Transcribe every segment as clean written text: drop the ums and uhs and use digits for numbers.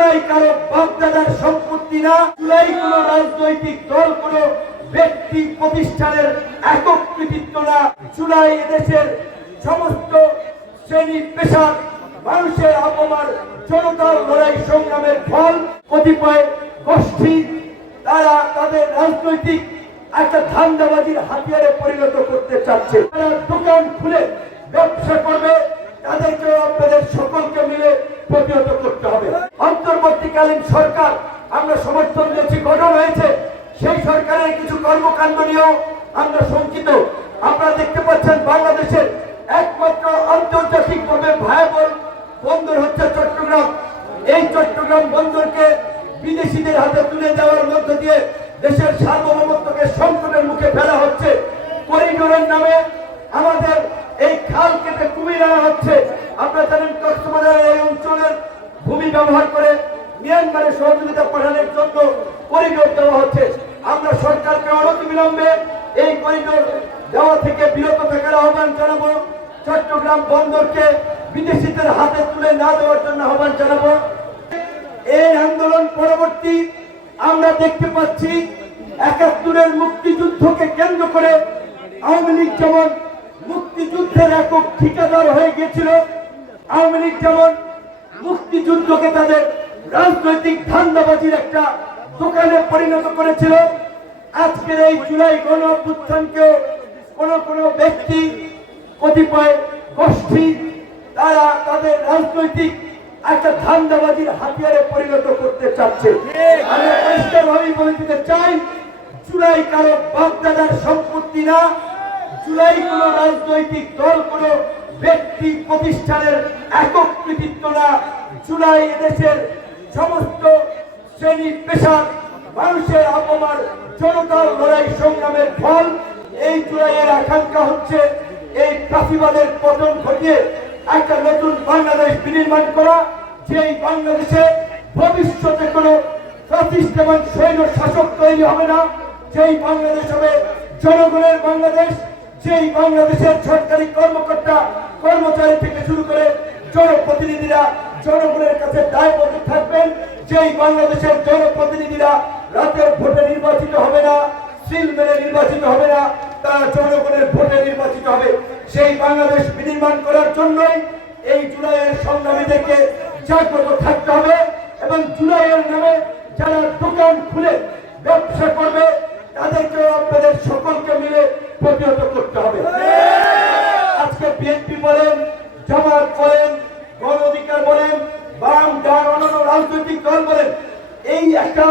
চুলাই কারো বাপদাদার সম্পত্তি না, চুলাই কোন রাজনৈতিক দল, কোন ব্যক্তি প্রতিষ্ঠানের একক কৃতিত্ব না। চুলাই এদেশের সমস্ত শ্রেণী পেশার মানুষের অপমান জনতার লড়াই সংগ্রামের ফল। কতিপয় গোষ্ঠী তারা তাদের রাজনৈতিক একটা ধান্দাবাজির হাতিয়ারে পরিণত করতে চাচ্ছে। তারা দোকান খুলে ব্যবসা করবে, তাদেরকে আপনাদের সকলকে মিলে প্রতিহত করতে হবে। অন্তর্বর্তীকালীন সরকার আমরা সমর্থন দিয়েছি, গঠন হয়েছে, সেই সরকারের কিছু কর্মকাণ্ড নিয়েও আমরা শঙ্কিত। আপনারা দেখতে পাচ্ছেন বাংলাদেশের একমাত্র আন্তর্জাতিকভাবে ভায়াবল বন্দর হচ্ছে চট্টগ্রাম। এই চট্টগ্রাম বন্দরকে বিদেশিদের হাতে তুলে দেওয়ার মধ্য দিয়ে দেশের সার্বভৌমত্বকে সংকটের মুখে ফেলা হচ্ছে। করিডোরের নামে আমাদের এই খাল কেটে কুমির আনা হচ্ছে। আপনারা জানেন কক্সবাজারের এই অঞ্চলের ভূমি ব্যবহার করে মিয়ানমারে সহযোগিতা পাঠানোর জন্য করিডোর দেওয়া হচ্ছে। আমরা সরকারকে অনতিবিলম্বে এই করিডোর দেওয়া থেকে বিরত থাকার আহ্বান জানাবো। চট্টগ্রাম বন্দরকে বিদেশিদের হাতে তুলে না দেওয়ার জন্য আহ্বান জানাবো। এই আন্দোলন পরবর্তী আমরা দেখতে পাচ্ছি ৭১-এর মুক্তিযুদ্ধকে কেন্দ্র করে আওয়ামী লীগ যেমন মুক্তিযুদ্ধের একক ঠিকাদার হয়ে গিয়েছিল, আওয়ামী লীগ যেমন মুক্তিযুদ্ধকে তাদের রাজনৈতিক ধান্দাবাজির একটা দোকানে পরিণত করেছিল, আজকের এই জুলাই গণ অভ্যুত্থানকেও কোন ব্যক্তি, কতিপয় গোষ্ঠী তারা তাদের রাজনৈতিক একটা ধান্দাবাজির হাতিয়ারে পরিণত করতে চাচ্ছে। আমরা পরিষ্কারভাবেই বলে দিতে চাই, চুলাই কারো বাপদাদার সম্পত্তি না, চুলাই কোন রাজনৈতিক দল, কোন ব্যক্তি প্রতিষ্ঠানের একক কৃতিত্ব না। চুলাই এদেশের সমস্ত শ্রেণী পেশার মানুষের অপমান জনতার লড়াই সংগ্রামের ফল। এই চুলাইয়ের আকাঙ্ক্ষা হচ্ছে এই প্রাচীবাদের পতন ঘটিয়ে একটা নতুন বাংলাদেশ বিনির্মাণ করা, যেই বাংলাদেশে ভবিষ্যতে কোনো ফ্যাসিস্ট এবং সৈন্য শাসক তৈরি হবে না, যেই বাংলাদেশ হবে জনগণের বাংলাদেশ, যেই বাংলাদেশের সরকারি কর্মকর্তা কর্মচারী থেকে শুরু করে জনপ্রতিনিধিরা জনগণের কাছে দায়বদ্ধ থাকবেন, যেই বাংলাদেশের জনপ্রতিনিধিরা রাতের ভোটে নির্বাচিত হবে না, সিল মেনে নির্বাচিত হবে না, তারা জনগণের ভোটে নির্বাচিত হবে। সেই বাংলাদেশ বিনির্মাণ করার জন্যই এই জুলাইয়ের সংগ্রামীদেরকে জাগ্রত থাকতে হবে এবং জুলাইয়ের নামে যারা দোকান খুলে ব্যবসা করবে তাদেরকে আপনাদের সকলকে মিলে প্রতিহত করতে হবে। আজকে বিএনপি বলেন, জামাত বলেন, গণ অধিকার বলেন, বাম ডান অন্যান্য রাজনৈতিক দল বলেন, এই একটা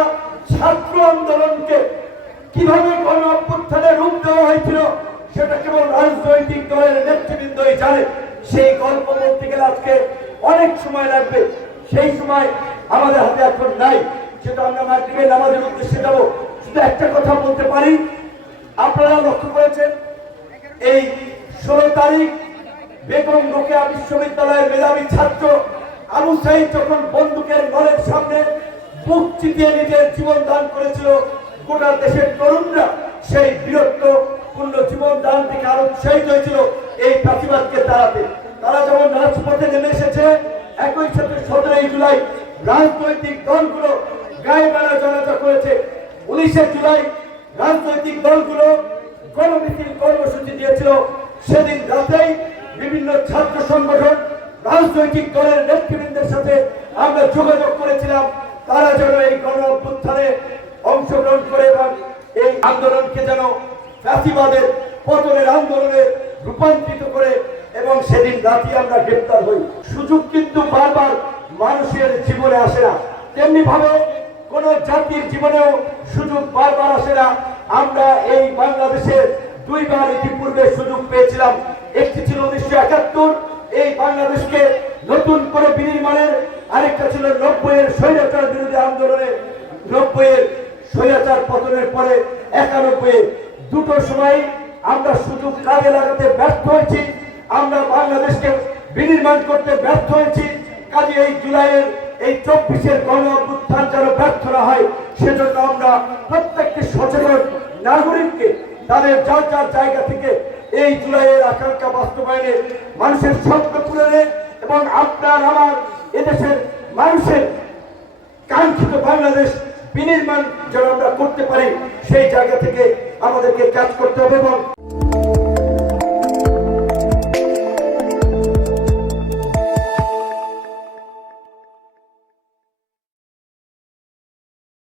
ছাত্র আন্দোলনকে কিভাবে গণ অভ্যুত্থানে রূপ দেওয়া হয়েছিল সেটা কেবল রাজনৈতিক দলের নেতৃবৃন্দই জানে। সেই গল্প বলতে গেলে আজকে অনেক সময় লাগবে, সেই সময় আমাদের হাতে এখন নাই, সেটা আমরা মাগরিবের নামাজের উদ্দেশ্যে যাব। শুধু একটা কথা বলতে পারি, আপনারা লক্ষ্য করেছেন এই 16 তারিখ বেগম রোকেয়া বিশ্ববিদ্যালয়ের মেধাবী ছাত্র আবু সাইদ যখন বন্দুকের ঘরের সামনে বুক চিতিয়ে নিজের জীবন দান করেছিল, গোটা দেশের তরুণরা সেই বীরত্বপূর্ণ জীবন দান থেকে আরো উৎসাহিত হয়েছিল এই প্রতিবাদকে তাড়াতে। তারা যেমন রাজপথে নেমে এসেছে, একই সাথে 17 জুলাই রাজনৈতিক দলগুলো গায়ে বেড়া জনতা করেছে। 19 জুলাই রাজনৈতিক দলগুলো গণমিছিল কর্মসূচি দিয়েছিল। সেদিন রাতেই বিভিন্ন ছাত্র সংগঠন রাজনৈতিক দলের নেতৃবৃন্দের সাথে আমরা যোগাযোগ করেছিলাম, তারা যেন এই গণ অভ্যুত্থানে অংশগ্রহণ করে এবং এই আন্দোলনকে যেন ফ্যাসিবাদের পতনের আন্দোলনে রূপান্তরিত করে, এবং সেদিন রাতে আমরা গ্রেপ্তার হই। সুযোগ কিন্তু বারবার মানুষের জীবনে আসে না, তেমনি ভাবে কোন জাতির জীবনেও সুযোগ বারবার আসে না। আমরা এই বাংলাদেশের দুইবার ইতিপূর্বে সুযোগ পেয়েছিলাম। একটি ছিল 1971 এই বাংলাদেশকে নতুন করে বিনির্মাণের, আরেকটা ছিল 90-এর স্বৈরাচার বিরোধী আন্দোলনে, 90-এর স্বৈরাচার পতনের পরে 91-এ। দুটো সময় আমরা সুযোগ কাজে লাগাতে ব্যর্থ হয়েছি, আমরা বাংলাদেশকে বিনির্মাণ করতে ব্যর্থ হয়েছি। কাজে এই জুলাইয়ের এই 24-এর গণ অভ্যুত্থান যেন ব্যর্থ না হয়, সেজন্য আমরা প্রত্যেকটি সচেতন নাগরিককে তাদের যার যার জায়গা থেকে এই জুলাইয়ের আকাঙ্ক্ষা বাস্তবায়নে, মানুষের স্বপ্ন পূরণে এবং আপনার আমার এদেশের মানুষের বাংলাদেশ বিনির্মাণ যেন আমরা করতে পারি, সেই জায়গা থেকে আমাদেরকে কাজ করতে হবে। এবং